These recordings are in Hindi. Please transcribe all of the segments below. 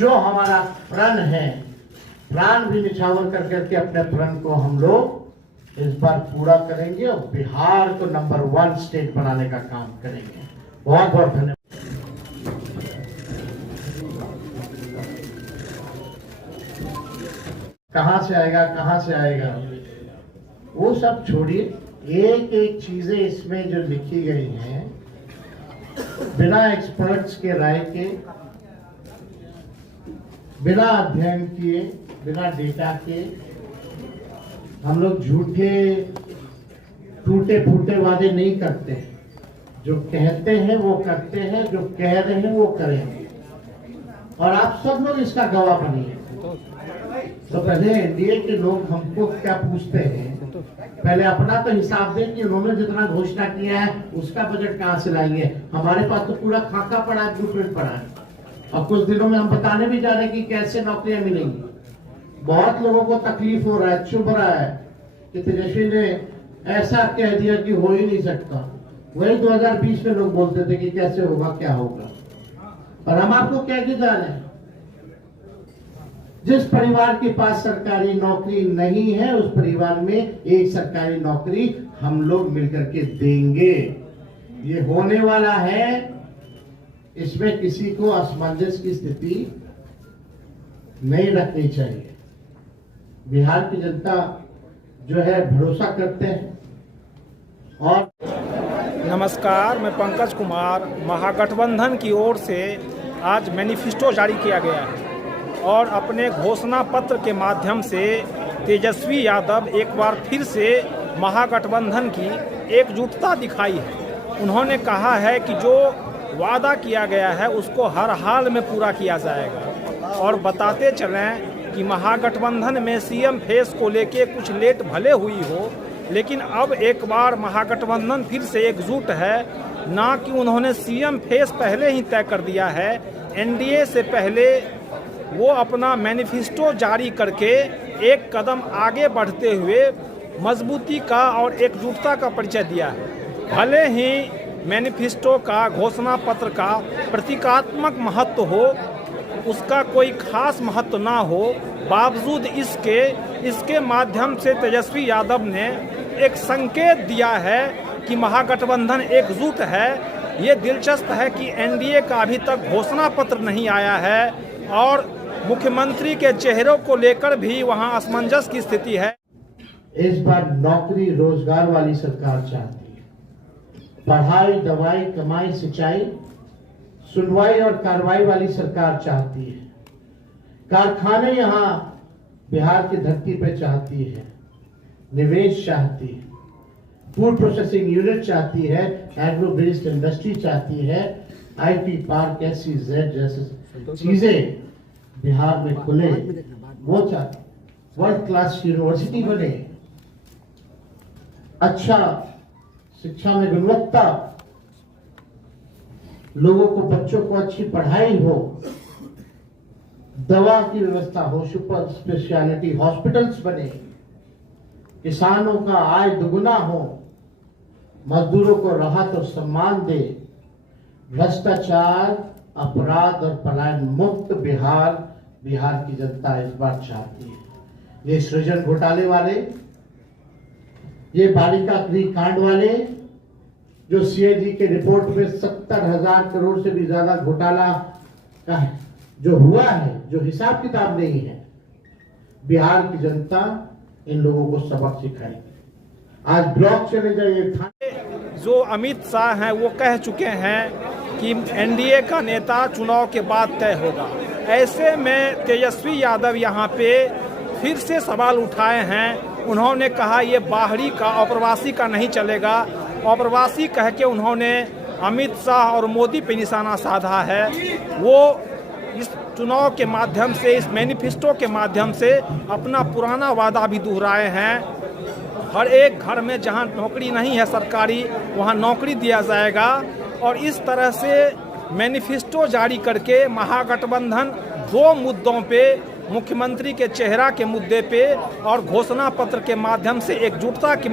जो हमारा प्रण है, प्राण भी निछावर कर करके अपने प्रण को हम लोग इस बार पूरा करेंगे और बिहार को नंबर 1 स्टेट बनाने का काम करेंगे। बहुत बहुत धन्यवाद। कहां से आएगा, कहां से आएगा, वो सब छोड़िए। एक एक चीजें इसमें जो लिखी गई हैं, बिना एक्सपर्ट्स के राय के, बिना अध्ययन किए, बिना डेटा के हम लोग झूठे टूटे फूटे वादे नहीं करते हैं। जो कहते हैं वो करते हैं, जो कह रहे हैं वो करेंगे, और आप सब लोग इसका गवाह बनिए। तो पहले एनडीए के लोग हमको क्या पूछते हैं, पहले अपना तो हिसाब दें कि उन्होंने जितना घोषणा किया है उसका बजट कहां से लाएंगे। हमारे पास तो पूरा खाका पड़ा है, ब्लूप्रिंट पड़ा है, और कुछ दिनों में हम बताने भी जा रहे हैं कि कैसे नौकरियां मिलेंगी। बहुत लोगों को तकलीफ हो रहा है, चुभ रहा है कि तेजस्वी ने ऐसा कह दिया कि हो ही नहीं सकता। वही 2020 में लोग बोलते थे कि कैसे होगा, क्या होगा, और हम आपको कह के जा रहे हैं, जिस परिवार के पास सरकारी नौकरी नहीं है उस परिवार में एक सरकारी नौकरी हम लोग मिलकर के देंगे। ये होने वाला है, इसमें किसी को असमंजस की स्थिति नहीं रखनी चाहिए। बिहार की जनता जो है भरोसा करते हैं। और नमस्कार, मैं पंकज कुमार। महागठबंधन की ओर से आज मैनिफेस्टो जारी किया गया है और अपने घोषणा पत्र के माध्यम से तेजस्वी यादव एक बार फिर से महागठबंधन की एकजुटता दिखाई है। उन्होंने कहा है कि जो वादा किया गया है उसको हर हाल में पूरा किया जाएगा, और बताते चलें कि महागठबंधन में सीएम फेस को लेके कुछ लेट भले हुई हो, लेकिन अब एक बार महागठबंधन फिर से एकजुट है। ना कि उन्होंने सीएम फेस पहले ही तय कर दिया है, एनडीए से पहले वो अपना मैनिफेस्टो जारी करके एक कदम आगे बढ़ते हुए मजबूती का और एकजुटता का परिचय दिया है। भले ही मैनिफेस्टो का, घोषणा पत्र का प्रतीकात्मक महत्व हो, उसका कोई खास महत्व ना हो, बावजूद इसके माध्यम से तेजस्वी यादव ने एक संकेत दिया है कि महागठबंधन एकजुट है। ये दिलचस्प है कि एनडीए का अभी तक घोषणा पत्र नहीं आया है और मुख्यमंत्री के चेहरों को लेकर भी वहां असमंजस की स्थिति है। इस बार नौकरी रोजगार वाली सरकार चाहती है। पढ़ाई, दवाई, कमाई, सिंचाई, सुनवाई और कार्रवाई वाली सरकार चाहती है। कारखाने यहाँ बिहार की धरती पे चाहती है, निवेश चाहती है, फूड प्रोसेसिंग यूनिट चाहती है, एग्रो बेस्ड इंडस्ट्री चाहती है, आईटी पार्क, SEZ जैसे चीजें बिहार में खुले, वो चाहती, वर्ल्ड क्लास यूनिवर्सिटी बने, अच्छा शिक्षा में गुणवत्ता, लोगों को, बच्चों को अच्छी पढ़ाई हो, दवा की व्यवस्था हो, सुपर स्पेशलिटी हॉस्पिटल्स बने, किसानों का आय दुगुना हो, मजदूरों को राहत और सम्मान दे, भ्रष्टाचार, अपराध और पलायन मुक्त बिहार की जनता इस बार चाहती है। ये सृजन घोटाले वाले, ये बालिका गृह कांड वाले, जो CAG के रिपोर्ट में 70,000 करोड़ से भी ज्यादा घोटाला का है, जो हुआ है, जो हिसाब किताब नहीं है, बिहार की जनता इन लोगों को सबक सिखाएगी। आज ब्लॉक चले जाइए, जो अमित शाह हैं वो कह चुके हैं कि एनडीए का नेता चुनाव के बाद तय होगा। ऐसे में तेजस्वी यादव यहाँ पे फिर से सवाल उठाए हैं। उन्होंने कहा ये बाहरी का, अप्रवासी का नहीं चलेगा। अप्रवासी कह के उन्होंने अमित शाह और मोदी पे निशाना साधा है। वो इस चुनाव के माध्यम से, इस मैनिफेस्टो के माध्यम से अपना पुराना वादा भी दोहराए हैं। हर एक घर में जहां नौकरी नहीं है सरकारी, वहां नौकरी दिया जाएगा। और इस तरह से मैनिफेस्टो जारी करके महागठबंधन 2 मुद्दों पे, मुख्यमंत्री के चेहरा के मुद्दे पे और घोषणा पत्र के माध्यम से एकजुटता की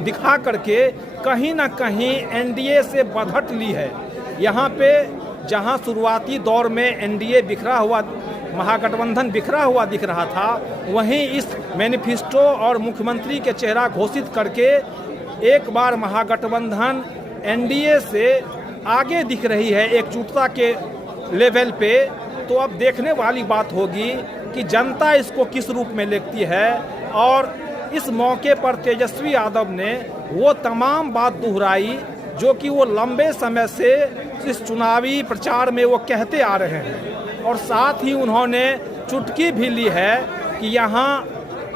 दिखा करके कहीं ना कहीं एनडीए से बढ़त ली है। यहाँ पे जहाँ शुरुआती दौर में एनडीए बिखरा हुआ महागठबंधन बिखरा हुआ दिख रहा था, वहीं इस मैनिफेस्टो और मुख्यमंत्री के चेहरा घोषित करके एक बार महागठबंधन एनडीए से आगे दिख रही है एकजुटता के लेवल पे। तो अब देखने वाली बात होगी कि जनता इसको किस रूप में लेती है। और इस मौके पर तेजस्वी यादव ने वो तमाम बात दोहराई जो कि वो लंबे समय से इस चुनावी प्रचार में वो कहते आ रहे हैं। और साथ ही उन्होंने चुटकी भी ली है कि यहाँ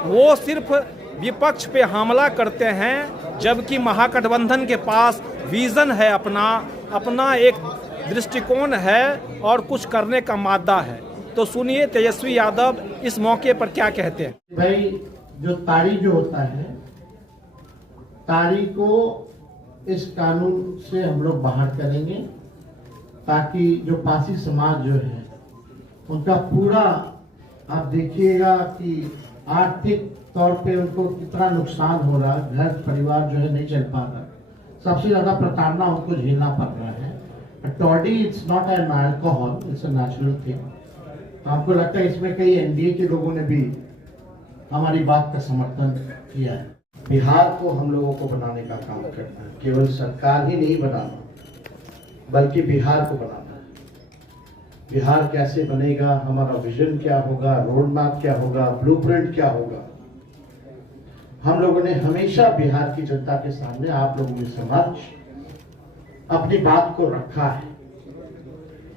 वो सिर्फ विपक्ष पे हमला करते हैं, जबकि महागठबंधन के पास विजन है, अपना एक दृष्टिकोण है और कुछ करने का मादा है। तो सुनिए तेजस्वी यादव इस मौके पर क्या कहते हैं। भाई जो ताड़ी जो होता है, ताड़ी को इस कानून से हम लोग बाहर करेंगे ताकि जो पासी समाज जो है उनका पूरा, आप देखिएगा कि आर्थिक तौर पे उनको कितना नुकसान हो रहा है, घर परिवार जो है नहीं चल पा रहा, सबसे ज्यादा प्रताड़ना उनको झेलना पड़ रहा है। Toddy it's not an alcohol, it's a natural thing. आपको लगता है इसमें कई एनडीए के लोगों ने भी हमारी बात का समर्थन किया है। बिहार को हम लोगों को बनाने का काम करना है, केवल सरकार ही नहीं बनाना बल्कि बिहार को बनाना है। बिहार कैसे बनेगा, हमारा विजन क्या होगा, रोड मैप क्या होगा, ब्लूप्रिंट क्या होगा, हम लोगों ने हमेशा बिहार की जनता के सामने, आप लोगों के समक्ष अपनी बात को रखा है।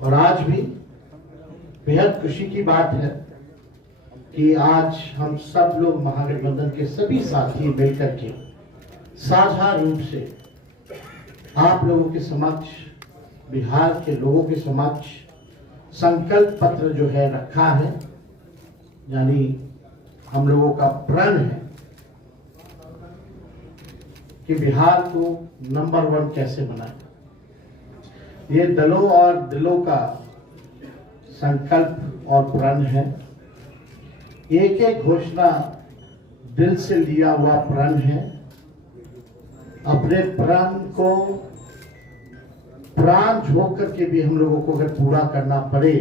और आज भी बेहद खुशी की बात है कि आज हम सब लोग महागठबंधन के सभी साथी मिलकर के साझा रूप से आप लोगों के समक्ष, बिहार के लोगों के समक्ष संकल्प पत्र जो है रखा है। यानी हम लोगों का प्रण है कि बिहार को नंबर 1 कैसे बनाए। ये दलों और दिलों का संकल्प और प्रण है। एक एक घोषणा दिल से लिया हुआ प्रण है। अपने प्रण को प्राण झोंक करके भी हम लोगों को अगर पूरा करना पड़े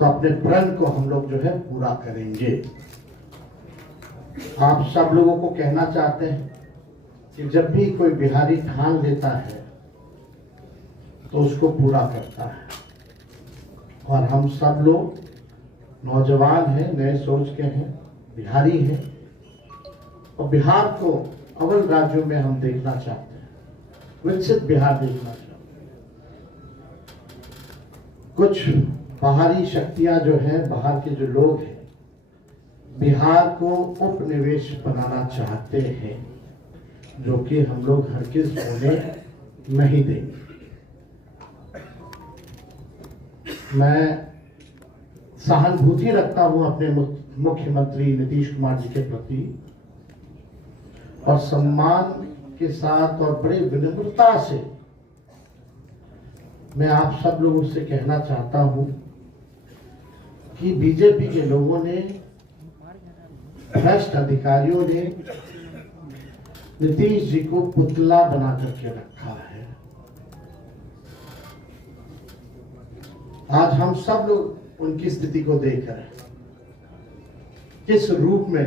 तो अपने प्रण को हम लोग जो है पूरा करेंगे। आप सब लोगों को कहना चाहते हैं कि जब भी कोई बिहारी ठान लेता है तो उसको पूरा करता है। और हम सब लोग नौजवान हैं, नए सोच के हैं, बिहारी हैं और बिहार को अव्वल राज्यों में हम देखना चाहते हैं, विकसित बिहार देखना चाहते हैं। कुछ बाहरी शक्तियां जो हैं, बाहर के जो लोग हैं, बिहार को उपनिवेश बनाना चाहते हैं, जो कि हम लोग हरगिज़ होने नहीं देंगे। मैं सहानुभूति रखता हूं अपने मुख्यमंत्री नीतीश कुमार जी के प्रति और सम्मान के साथ और बड़ी विनम्रता से मैं आप सब लोगों से कहना चाहता हूं कि बीजेपी के लोगों ने, भ्रष्ट अधिकारियों ने नीतीश जी को पुतला बना करके रखा है। आज हम सब लोग उनकी स्थिति को देख रहे हैं, किस रूप में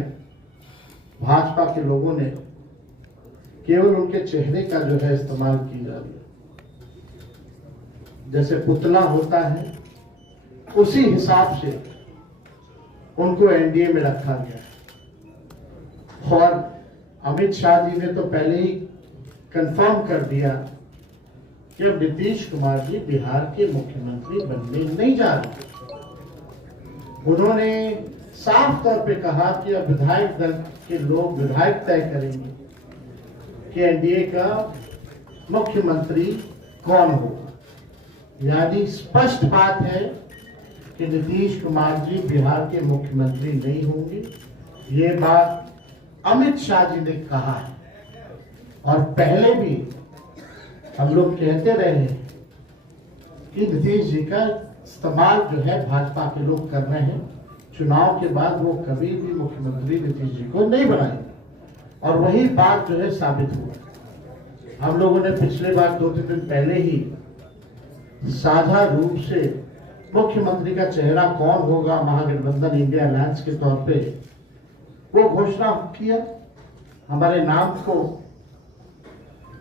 भाजपा के लोगों ने केवल उनके चेहरे का जो है इस्तेमाल की जा रही है। जैसे पुतला होता है उसी हिसाब से उनको एनडीए में रखा गया। और अमित शाह जी ने तो पहले ही कंफर्म कर दिया कि अब नीतीश कुमार जी बिहार के मुख्यमंत्री बनने नहीं जा रहे। उन्होंने साफ तौर पे कहा कि अब विधायक दल के लोग विधायक तय करेंगे कि एनडीए का मुख्यमंत्री कौन होगा। यानी स्पष्ट बात है कि नीतीश कुमार जी बिहार के मुख्यमंत्री नहीं होंगे। ये बात अमित शाह जी ने कहा है और पहले भी हम लोग कहते रहे हैं कि नीतीश जी का इस्तेमाल जो है भाजपा के लोग कर रहे हैं। चुनाव के बाद वो कभी भी मुख्यमंत्री नीतीश जी को नहीं बनाएंगे और वही बात जो है साबित हुआ। हम लोगों ने पिछले बार 2-3 दिन पहले ही साझा रूप से मुख्यमंत्री का चेहरा कौन होगा महागठबंधन इंडिया अलायंस के तौर पे, वो घोषणा किया, हमारे नाम को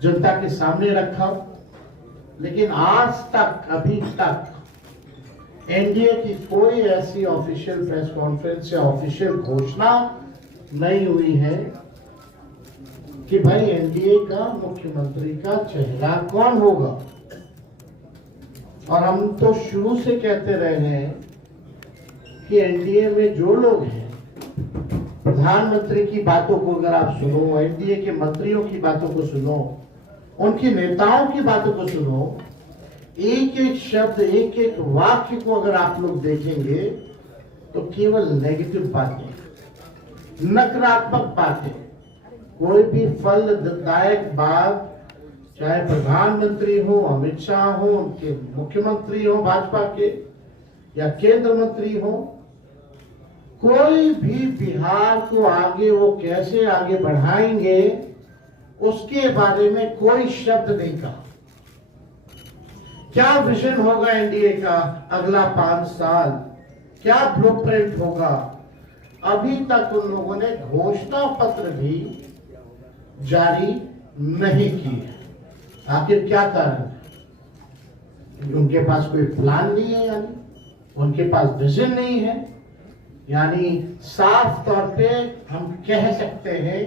जनता के सामने रखा। लेकिन आज तक, अभी तक एनडीए की कोई ऐसी ऑफिशियल प्रेस कॉन्फ्रेंस या ऑफिशियल घोषणा नहीं हुई है कि भाई एनडीए का मुख्यमंत्री का चेहरा कौन होगा। और हम तो शुरू से कहते रहे हैं कि एनडीए में जो लोग हैं, प्रधानमंत्री की बातों को अगर आप सुनो, एनडीए के मंत्रियों की बातों को सुनो, उनके नेताओं की बातों को सुनो, एक एक शब्द, एक एक वाक्य को अगर आप लोग देखेंगे तो केवल नेगेटिव बातें, नकारात्मक बातें, कोई भी फलदायक बात, चाहे प्रधानमंत्री हो, अमित शाह हो, उनके मुख्यमंत्री हो भाजपा के, या केंद्र मंत्री हो, कोई भी बिहार को आगे वो कैसे आगे बढ़ाएंगे उसके बारे में कोई शब्द नहीं कहा। क्या विजन होगा एनडीए का अगला 5 साल, क्या ब्लूप्रिंट होगा, अभी तक उन लोगों ने घोषणा पत्र भी जारी नहीं की है। आखिर क्या कारण है? उनके पास कोई प्लान नहीं है, यानी उनके पास विजन नहीं है। यानी साफ तौर पे हम कह सकते हैं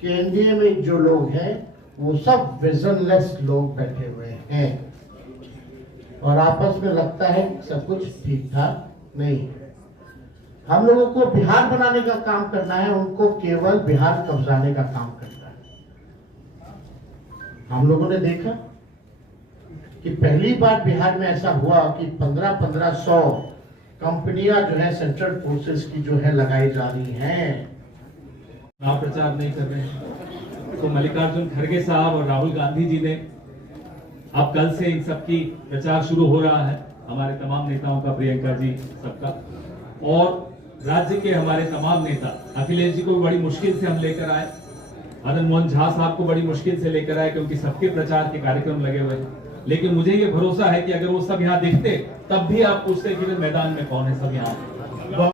कि एनडीए में जो लोग हैं वो सब विजनलेस लोग बैठे हुए हैं और आपस में लगता है सब कुछ ठीक ठाक नहीं है। हम लोगों को बिहार बनाने का काम करना है, उनको केवल बिहार कब्जाने का काम करना है। हम लोगों ने देखा कि पहली बार बिहार में ऐसा हुआ कि 1500 कंपनियां जो है सेंट्रल फोर्सेस की जो है लगाई जा रही हैं। चुनाव प्रचार नहीं कर रहे हैं तो मल्लिकार्जुन खड़गे साहब और राहुल गांधी जी ने अब कल से इन सबकी प्रचार शुरू हो रहा है, हमारे तमाम नेताओं का, प्रियंका जी सबका, और राज्य के हमारे तमाम नेता, अखिलेश जी को बड़ी मुश्किल से हम लेकर आए, मदन मोहन झा साहब को बड़ी मुश्किल से लेकर आए क्योंकि सबके प्रचार के कार्यक्रम लगे हुए हैं। लेकिन मुझे ये भरोसा है कि अगर वो सब यहाँ दिखते तब भी आप पूछते कि मैदान में कौन है, सब यहाँ